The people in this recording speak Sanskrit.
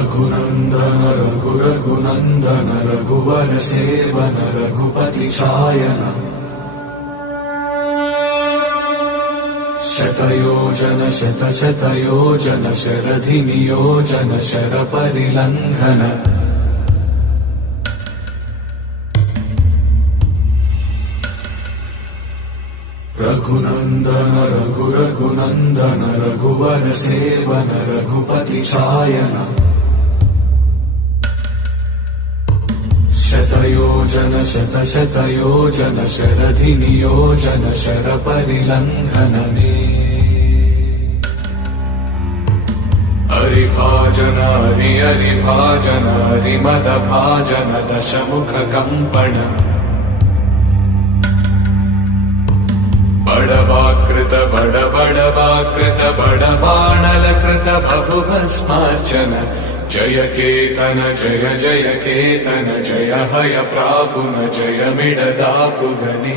रघुनन्दन रघुनन्दन रघुवर सेवन रघुपति शायन शतयोजन शतशतयोजन शरधि नियोजन शरपरिलङ्घन रघुनन्दन रघुनन्दन रघुवर सेवन रघुपति शायन शतयोजन शतशतयोजन शरधि नियोजन शरपरिलङ्घनने हरिभाजन हरिभाजन हरिमदभाजन दशमुख कम्पण बड़वाकृत बड़वाकृत बड़बाणलकृत बहुभस्मार्चन जय केतन जय जय केतन जय हय प्रापुन जय मिडदापुगने।